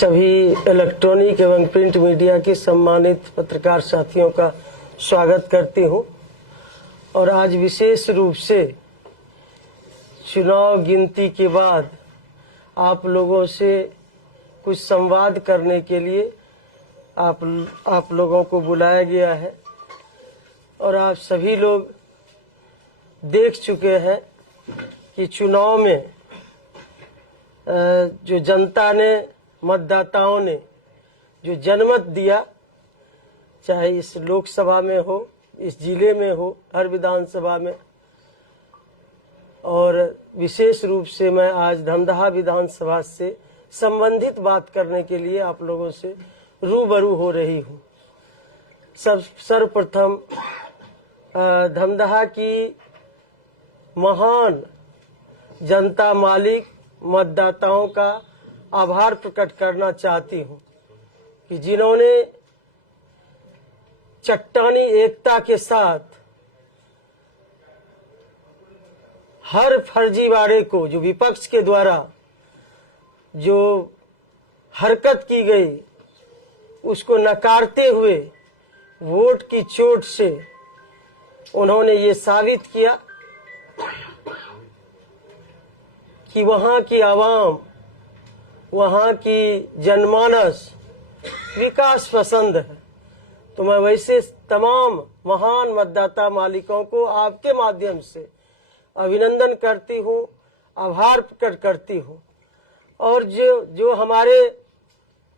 सभी इलेक्ट्रॉनिक एवं print media के सम्मानित पत्रकार साथियों का स्वागत करती हूं और आज विशेष रूप से चुनाव गिनती के बाद आप लोगों से कुछ संवाद करने के लिए आप लोगों को बुलाया गया है और आप सभी लोग देख चुके हैं कि चुनाव में जो जनता ने, मतदाताओं ने जो जनमत दिया, चाहे इस लोकसभा में हो, इस जिले में हो, हर विधानसभा में, और विशेष रूप से मैं आज धमदाहा विधानसभा से संबंधित बात करने के लिए आप लोगों से रूबरू हो रही हूँ। सर्वप्रथम धमदाहा की महान जनता मालिक मतदाताओं का आभार प्रकट करना चाहती हूं कि जिन्होंने चट्टानी एकता के साथ हर फर्जीवाड़े को, जो विपक्ष के द्वारा जो हरकत की गई, उसको नकारते हुए वोट की चोट से उन्होंने ये साबित किया कि वहां की आवाम, वहां की जनमानस विकास पसंद है। तो मैं वैसे तमाम महान मतदाता मालिकों को आपके माध्यम से अभिनंदन करती हूं, आभार प्रकट करती हूं। और जो हमारे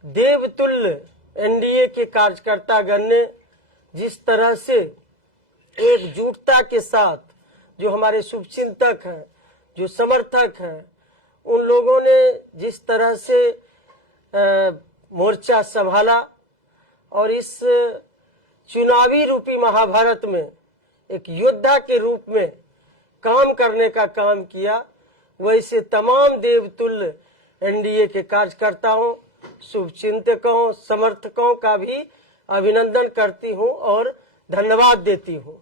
देवतुल्य एनडीए के कार्यकर्तागण ने जिस तरह से एकजुटता के साथ, जो हमारे शुभचिंतक हैं, जो समर्थक हैं, उन लोगों ने जिस तरह से मोर्चा संभाला और इस चुनावी रूपी महाभारत में एक योद्धा के रूप में काम करने का काम किया, वैसे तमाम देवतुल्य एनडीए के कार्यकर्ताओं, शुभचिंतकों, समर्थकों का भी अभिनंदन करती हूं और धन्यवाद देती हूं।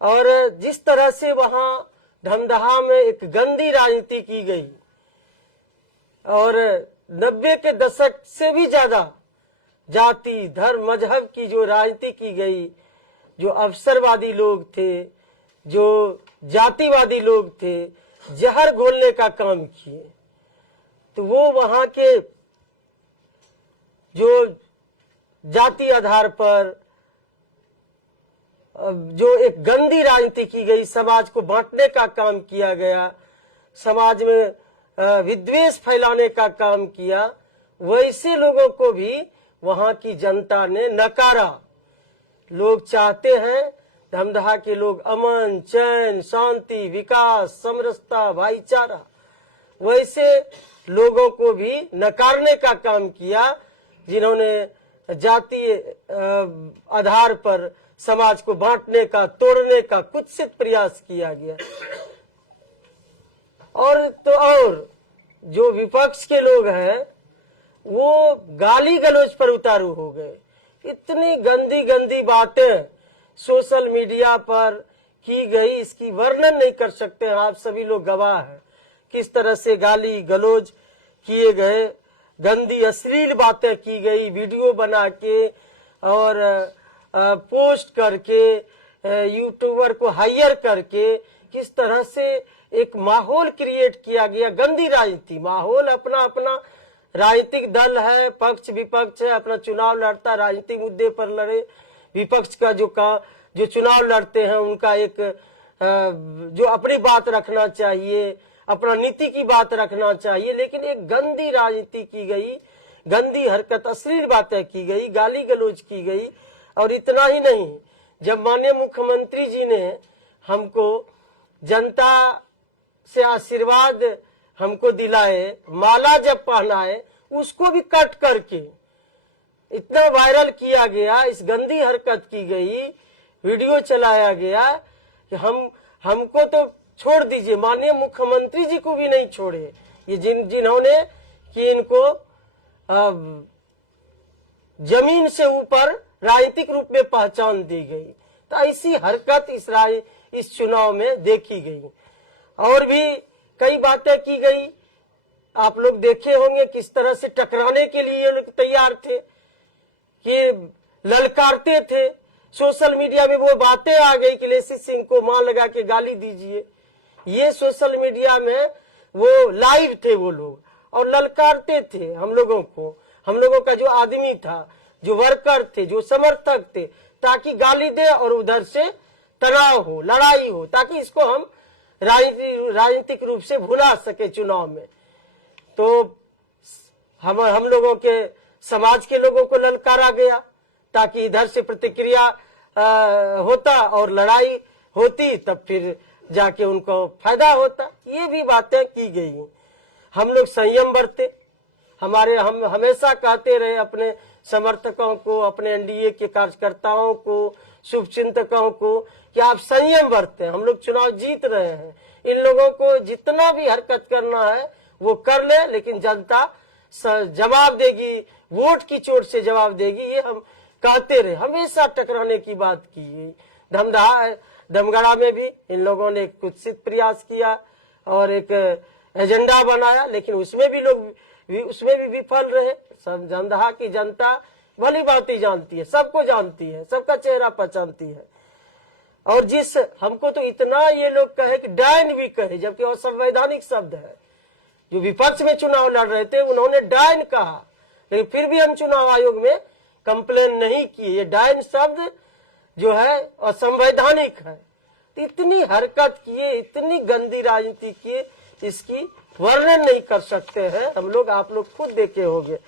और जिस तरह से वहां धमदाहा में एक गंदी राजनीति की गई और 90 के दशक से भी ज्यादा जाति, धर्म, मजहब की जो राजनीति की गई, जो अवसरवादी लोग थे, जो जातिवादी लोग थे, जहर घोलने का काम किए, तो वो वहां के जो जाति आधार पर जो एक गंदी राजनीति की गई, समाज को बांटने का काम किया गया, समाज में विद्वेष फैलाने का काम किया, वैसे लोगों को भी वहां की जनता ने नकारा। लोग चाहते हैं धमदाहा के लोग अमन, चैन, शांति, विकास, समरसता, भाईचारा, वैसे लोगों को भी नकारने का काम किया जिन्होंने जातीय आधार पर समाज को बांटने का, तोड़ने का कुत्सित प्रयास किया गया। और जो विपक्ष के लोग हैं वो गाली गलौज पर उतारू हो गए। इतनी गंदी गंदी बातें सोशल मीडिया पर की गई, इसकी वर्णन नहीं कर सकते हैं। आप सभी लोग गवाह हैं किस तरह से गाली गलौज किए गए, गंदी अश्लील बातें की गई, वीडियो बना के और पोस्ट करके, यूट्यूबर को हायर करके किस तरह से एक माहौल क्रिएट किया गया। गंदी राजनीति माहौल, अपना अपना राजनीतिक दल है, पक्ष विपक्ष है, अपना चुनाव लड़ता, राजनीतिक मुद्दे पर लड़े। विपक्ष का जो चुनाव लड़ते हैं उनका एक जो अपनी बात रखना चाहिए, अपना नीति की बात रखना चाहिए, लेकिन एक गंदी राजनीति की गई, गंदी हरकत, अश्लील बातें की गई, गाली गलौज की गई। और इतना ही नहीं, जब माननीय मुख्यमंत्री जी ने हमको जनता से आशीर्वाद हमको दिलाए, माला जब पहनाए, उसको भी कट करके इतना वायरल किया गया, इस गंदी हरकत की गई, वीडियो चलाया गया कि हमको तो छोड़ दीजिए, माननीय मुख्यमंत्री जी को भी नहीं छोड़े। ये जिन्होंने कि इनको जमीन से ऊपर राजनीतिक रूप में पहचान दी गई, तो ऐसी हरकत इस चुनाव में देखी गई। और भी कई बातें की गई आप लोग देखे होंगे किस तरह से टकराने के लिए ये लोग तैयार थे, कि ललकारते थे। सोशल मीडिया में वो बातें आ गई कि लेसी सिंह को मां लगा के गाली दीजिए। ये सोशल मीडिया में वो लाइव थे वो लोग और ललकारते थे हम लोगों को, हम लोगों का जो आदमी था, जो वर्कर थे, जो समर्थक थे, ताकि गाली दे और उधर से तनाव हो, लड़ाई हो, ताकि इसको हम राजनीतिक रूप से भुला सके चुनाव में। तो हम लोगों के समाज के लोगों को ललकारा गया ताकि इधर से प्रतिक्रिया होता और लड़ाई होती, तब फिर जाके उनको फायदा होता। ये भी बातें की गई। हम लोग संयम बरते, हम हमेशा कहते रहे अपने समर्थकों को, अपने एनडीए के कार्यकर्ताओं को, शुभचिंतकों को कि आप संयम बरते। हम लोग चुनाव जीत रहे हैं, इन लोगों को जितना भी हरकत करना है वो कर ले, लेकिन जनता जवाब देगी, वोट की चोट से जवाब देगी। ये हम कहते रहे, हमेशा टकराने की बात की। दमगढ़ा में भी इन लोगों ने कुत्सित प्रयास किया और एक एजेंडा बनाया, लेकिन उसमें भी विफल रहे। सब जमदहा की जनता भली बात जानती है, सबको जानती है, सबका चेहरा पहचानती है। और जिस हमको तो इतना ये लोग कहे कि डायन भी कहे, जबकि असंवैधानिक शब्द है। जो विपक्ष में चुनाव लड़ रहे थे उन्होंने डायन कहा, लेकिन फिर भी हम चुनाव आयोग में कंप्लेन नहीं किए। ये डायन शब्द जो है असंवैधानिक है। इतनी हरकत किए, इतनी गंदी राजनीति की, इसकी वर्णन नहीं कर सकते हैं हम लोग। आप लोग खुद देखे होंगे।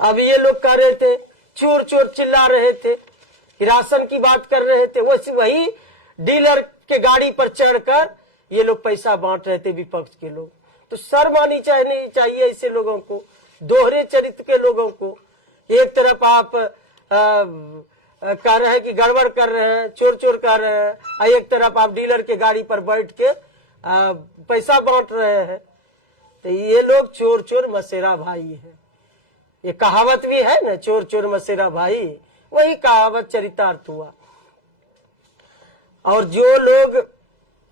अब ये लोग कह रहे थे, चोर चोर चिल्ला रहे थे, राशन की बात कर रहे थे, वही डीलर के गाड़ी पर चढ़कर ये लोग पैसा बांट रहे थे विपक्ष के लोग। तो शर्म आनी चाहिए ऐसे लोगों को, दोहरे चरित्र के लोगों को। एक तरफ आप कह रहे हैं कि गड़बड़ कर रहे हैं, चोर चोर कर रहे हैं, और एक तरफ आप डीलर के गाड़ी पर बैठ के पैसा बांट रहे हैं। तो ये लोग चोर चोर मसेरा भाई है। ये कहावत भी है ना, चोर चोर मसेरा भाई, वही कहावत चरितार्थ हुआ। और जो लोग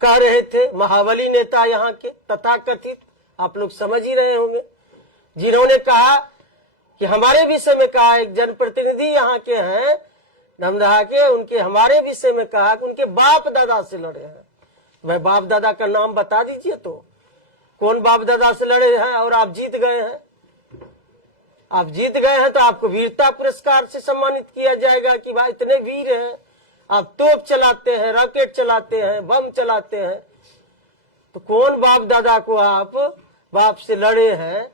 कह रहे थे महाबली नेता यहाँ के तथाकथित, आप लोग समझ ही रहे होंगे, जिन्होंने कहा कि हमारे विषय में कहा, एक जनप्रतिनिधि यहाँ के हैं दमदहा के, उनके हमारे विषय में कहा कि उनके बाप दादा से लड़े हैं। मैं बाप दादा का नाम बता दीजिए तो, कौन बाप दादा से लड़े हैं और आप जीत गए हैं। आप जीत गए हैं तो आपको वीरता पुरस्कार से सम्मानित किया जाएगा कि भाई इतने वीर हैं, आप तोप चलाते हैं, रॉकेट चलाते हैं, बम चलाते हैं। तो कौन बाप दादा को आप बाप से लड़े हैं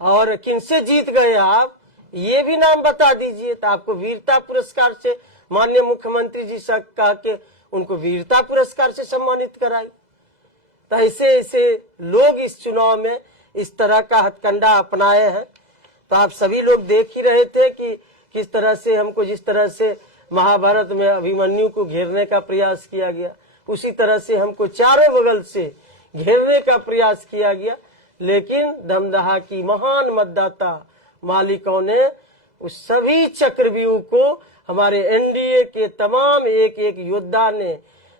और किनसे जीत गए आप, ये भी नाम बता दीजिए। तो आपको वीरता पुरस्कार से माननीय मुख्यमंत्री जी से कहा के उनको वीरता पुरस्कार से सम्मानित कराई। तो ऐसे लोग इस चुनाव में इस तरह का हथकंडा अपनाए हैं। तो आप सभी लोग देख ही रहे थे कि किस तरह से हमको, जिस तरह से महाभारत में अभिमन्यु को घेरने का प्रयास किया गया, उसी तरह से हमको चारों बगल से घेरने का प्रयास किया गया। लेकिन दमदहा की महान मतदाता मालिकों ने उस सभी चक्रव्यूह को, हमारे एनडीए के तमाम एक एक योद्धा ने,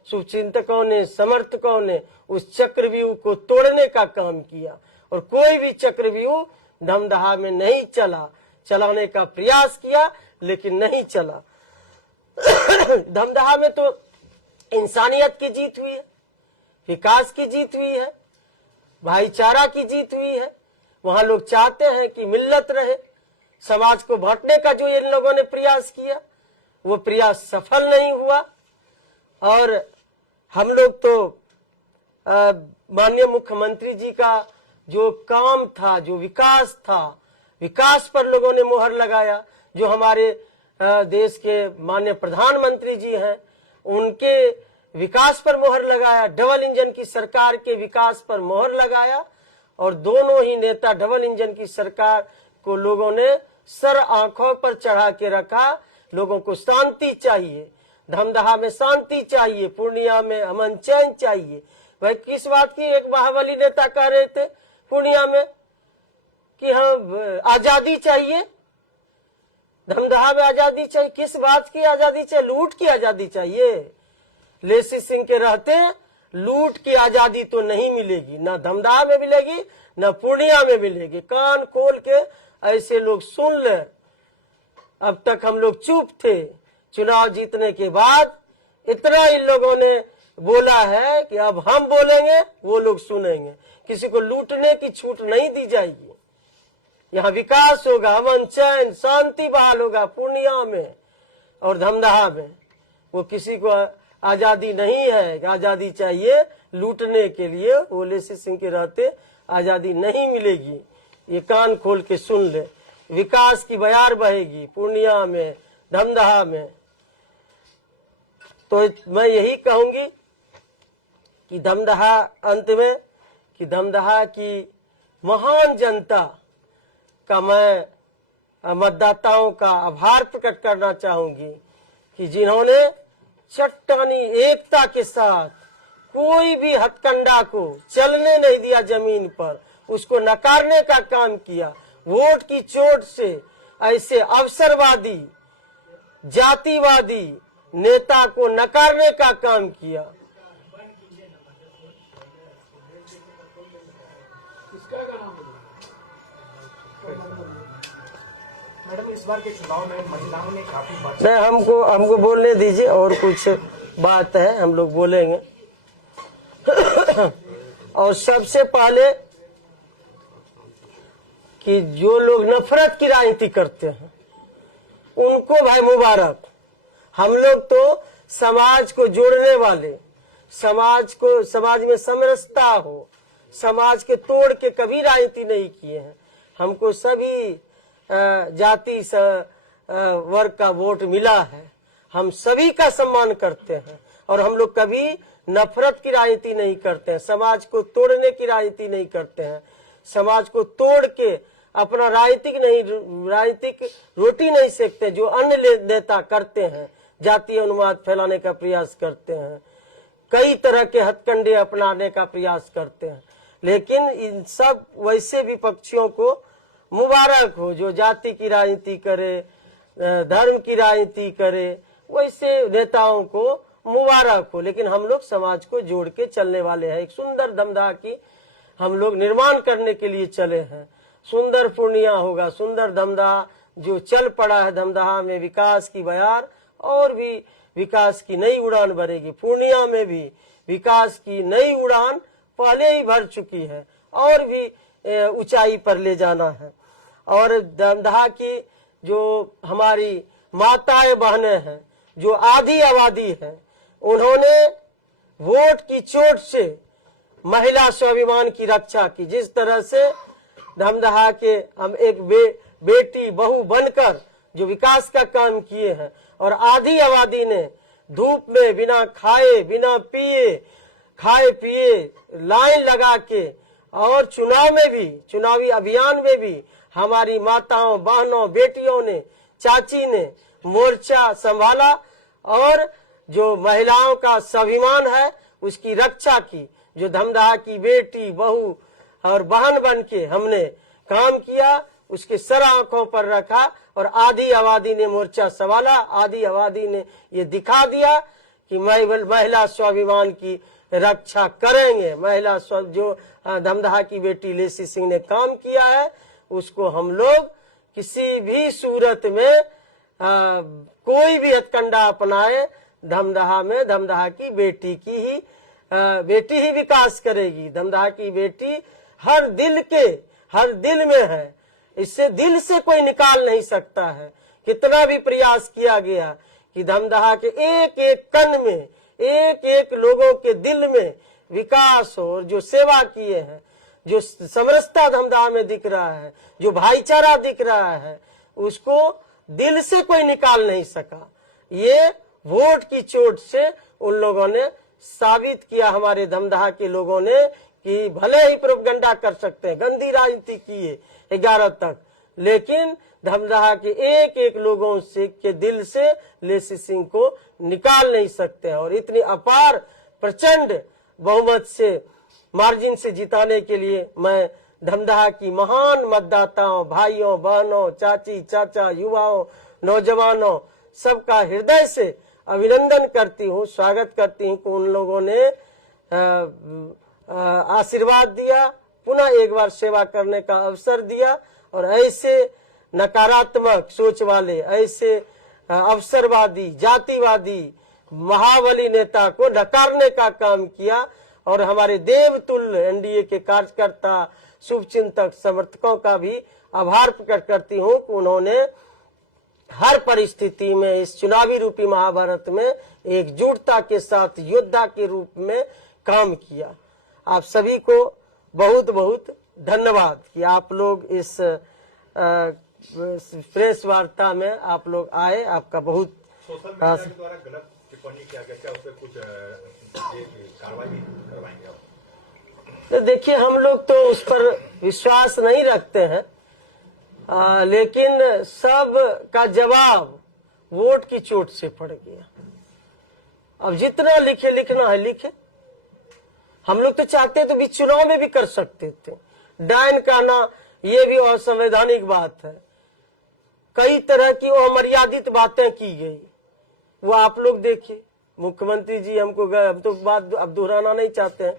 शुभचिंतकों ने, समर्थकों ने उस चक्रव्यूह को तोड़ने का काम किया। और कोई भी चक्रव्यूह दमदहा में नहीं चला, चलाने का प्रयास किया लेकिन नहीं चला। दमदहा में तो इंसानियत की जीत हुई है, विकास की जीत हुई है, भाईचारा की जीत हुई है। वहां लोग चाहते हैं कि मिल्लत रहे। समाज को बांटने का जो इन लोगों ने प्रयास किया, वो प्रयास सफल नहीं हुआ। और हम लोग तो माननीय मुख्यमंत्री जी का जो काम था, जो विकास था, विकास पर लोगों ने मोहर लगाया। जो हमारे देश के माननीय प्रधानमंत्री जी हैं, उनके विकास पर मोहर लगाया, डबल इंजन की सरकार के विकास पर मोहर लगाया। और दोनों ही नेता डबल इंजन की सरकार को लोगों ने सर आंखों पर चढ़ा के रखा। लोगों को शांति चाहिए, धमदहा में शांति चाहिए, पूर्णिया में अमन चैन चाहिए। भाई किस बात की, एक महाबली नेता कह रहे थे पूर्णिया में कि हम आजादी चाहिए, धमदहा में आजादी चाहिए। किस बात की आजादी चाहिए? लूट की आजादी चाहिए। लेसी सिंह के रहते लूट की आजादी तो नहीं मिलेगी, ना धमदहा में मिलेगी, न पूर्णिया में मिलेगी। कान खोल के ऐसे लोग सुन ले। अब तक हम लोग चुप थे, चुनाव जीतने के बाद इतना इन लोगों ने बोला है कि अब हम बोलेंगे वो लोग सुनेंगे। किसी को लूटने की छूट नहीं दी जाएगी। यहाँ विकास होगा, अमन चैन शांति बहाल होगा पूर्णिया में और धमदाहा में। वो किसी को आजादी नहीं है, आजादी चाहिए लूटने के लिए। वो लेसी सिंह के रहते आजादी नहीं मिलेगी। ये कान खोल के सुन ले। विकास की बयार बहेगी पूर्णिया में, धमदाहा में। तो मैं यही कहूंगी कि धमदाहा अंत में कि धमदाहा की महान जनता का मैं मतदाताओं का आभार प्रकट करना चाहूंगी कि जिन्होंने चट्टानी एकता के साथ कोई भी हथकंडा को चलने नहीं दिया, जमीन पर उसको नकारने का काम किया। वोट की चोट से ऐसे अवसरवादी जातिवादी नेता को नकारने का काम किया। मैडम, इस बार के चुनाव में महिलाओं ने काफी नहीं, हमको बोलने दीजिए। और कुछ बात है हम लोग बोलेंगे। और सबसे पहले कि जो लोग नफरत की राजनीति करते हैं उनको भाई मुबारक। हम लोग तो समाज को जोड़ने वाले, समाज में समरसता हो, समाज के तोड़ के कभी राजनीति नहीं किए हैं। हमको सभी जाति वर्ग का वोट मिला है। हम सभी का सम्मान करते हैं और हम लोग कभी नफरत की राजनीति नहीं करते हैं, समाज को तोड़ने की राजनीति नहीं करते हैं। समाज को तोड़ के अपना राजनीतिक रोटी नहीं सेकते जो अन्य नेता करते हैं। जातीय उन्माद फैलाने का प्रयास करते हैं, कई तरह के हथकंडे अपनाने का प्रयास करते हैं। लेकिन इन सब वैसे विपक्षियों को मुबारक हो जो जाति की राजनीति करे, धर्म की राजनीति करे, वैसे नेताओं को मुबारक हो। लेकिन हम लोग समाज को जोड़ के चलने वाले हैं। एक सुंदर धमदाहा की हम लोग निर्माण करने के लिए चले हैं। सुंदर पूर्णिया होगा, सुंदर धमदाहा जो चल पड़ा है। धमदाहा में विकास की बयार और भी विकास की नई उड़ान भरेगी। पूर्णिया में भी विकास की नई उड़ान पहले ही भर चुकी है और भी ऊंचाई पर ले जाना है। और धमदाहा की जो हमारी माताएं बहनें हैं, जो आधी आबादी है, उन्होंने वोट की चोट से महिला स्वाभिमान की रक्षा की। जिस तरह से धमदाहा के हम एक बेटी बहू बनकर जो विकास का काम किए हैं और आधी आबादी ने धूप में बिना खाए बिना पिए लाइन लगा के और चुनाव में भी, चुनावी अभियान में भी हमारी माताओं बहनों बेटियों ने, चाची ने मोर्चा संभाला और जो महिलाओं का स्वाभिमान है उसकी रक्षा की। जो धमदाहा की बेटी बहू और बहन बन के हमने काम किया, उसके सर आंखों पर रखा और आधी आबादी ने मोर्चा संभाला। आधी आबादी ने ये दिखा दिया कि महिला स्वाभिमान की रक्षा करेंगे। महिला जो धमदाहा की बेटी लेसी सिंह ने काम किया है उसको हम लोग किसी भी सूरत में कोई भी हथकंडा अपनाए, धमदाहा में धमदाहा की बेटी ही विकास करेगी। धमदाहा की बेटी हर दिल में है, इससे दिल से कोई निकाल नहीं सकता है। कितना भी प्रयास किया गया कि धमदाहा के एक एक कण में, एक एक लोगों के दिल में विकास हो और जो सेवा किए हैं, जो समरसता धमदाहा में दिख रहा है, जो भाईचारा दिख रहा है, उसको दिल से कोई निकाल नहीं सका। ये वोट की चोट से उन लोगों ने साबित किया, हमारे धमदाहा के लोगों ने, कि भले ही प्रोपगंडा कर सकते हैं, गंदी राजनीति किए 11 तक, लेकिन धमदाहा के एक एक लोगों से के दिल से लेसी सिंह को निकाल नहीं सकते हैं। और इतनी अपार प्रचंड बहुमत से मार्जिन से जिताने के लिए मैं धमदाहा की महान मतदाताओं, भाइयों बहनों, चाची चाचा, युवाओं, नौजवानों सबका हृदय से अभिनंदन करती हूँ, स्वागत करती हूँ कि उन लोगों ने आशीर्वाद दिया, पुनः एक बार सेवा करने का अवसर दिया और ऐसे नकारात्मक सोच वाले, ऐसे अवसरवादी, जातिवादी, महाबली नेता को नकारने का काम किया और हमारे देवतुल्य एनडीए के कार्यकर्ता, शुभचिंतक, समर्थकों का भी आभार प्रकट करती हूं कि उन्होंने हर परिस्थिति में इस चुनावी रूपी महाभारत में एकजुटता के साथ योद्धा के रूप में काम किया। आप सभी को बहुत बहुत धन्यवाद कि आप लोग इस प्रेस वार्ता में आप लोग आए। आपका बहुत सोशल मीडिया के द्वारा गलत टिप्पणी किया गया, क्या उस पर कुछ कार्रवाई भी करवाएंगे आप? तो देखिए, हम लोग तो उस पर विश्वास नहीं रखते हैं, लेकिन सब का जवाब वोट की चोट से पड़ गया। अब जितना लिखना है लिखे। हम लोग तो चाहते तो भी चुनाव में भी कर सकते थे। डायन कहना ये भी असंवैधानिक बात है। कई तरह की अमर्यादित बातें की गई, वो आप लोग देखिए। मुख्यमंत्री जी हमको हम तो बात अब दोहराना नहीं चाहते हैं,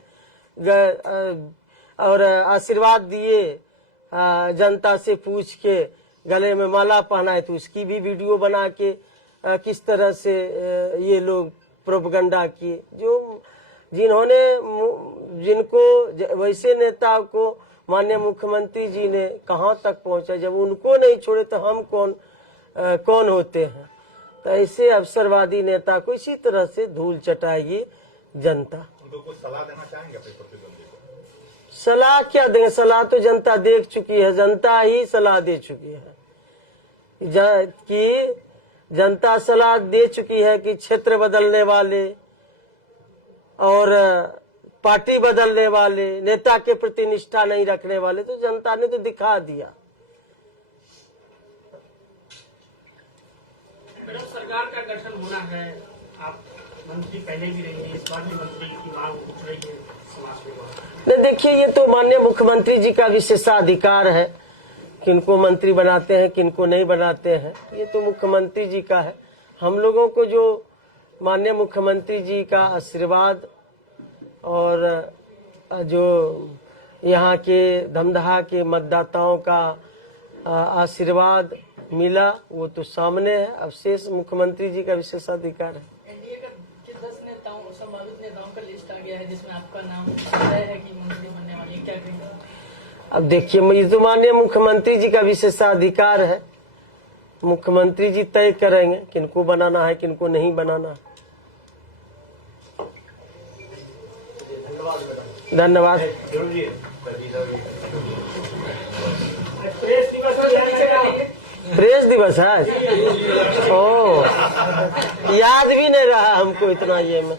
और आशीर्वाद दिए, जनता से पूछ के गले में माला पहनाए, तो उसकी भी वीडियो बना के किस तरह से ये लोग प्रोपगंडा किए। जो जिनको वैसे नेता को माननीय मुख्यमंत्री जी ने कहां तक पहुंचा, जब उनको नहीं छोड़े तो हम कौन होते हैं। तो ऐसे अवसरवादी नेता को इसी तरह से धूल चटाएगी जनता। उनको कुछ सलाह देना चाहेंगे अपने प्रतिद्वंदी को? सलाह क्या देंगे? सलाह तो जनता देख चुकी है, जनता ही सलाह दे चुकी है कि जनता सलाह दे चुकी है कि क्षेत्र बदलने वाले और पार्टी बदलने वाले, नेता के प्रति निष्ठा नहीं रखने वाले, तो जनता ने तो दिखा दिया। मैडम, सरकार का गठन होना है, आप मंत्री पहले भी रही है, इस बार भी मंत्री की मांग उठ रही है समाज के द्वारा। देखिए, ये तो माननीय मुख्यमंत्री जी का विशेषाधिकार है, किनको मंत्री बनाते हैं किनको नहीं बनाते हैं, ये तो मुख्यमंत्री जी का है। हम लोगों को जो माननीय मुख्यमंत्री जी का आशीर्वाद और जो यहाँ के धमदाहा के मतदाताओं का आशीर्वाद मिला, वो तो सामने है। अब शेष मुख्यमंत्री जी का विशेषाधिकार है। एनडीए का 10 नेताओं, संभावित नेताओं का लिस्ट आ गया है, जिसमें आपका नाम है कि मंत्री बनने वाले, क्या कहेंगे? अब देखिए, ये तो माननीय मुख्यमंत्री जी का विशेषाधिकार है। मुख्यमंत्री जी तय करेंगे किनको बनाना है किनको नहीं बनाना है। धन्यवाद। प्रेस दिवस है, ओ याद भी नहीं रहा हमको इतना ये में।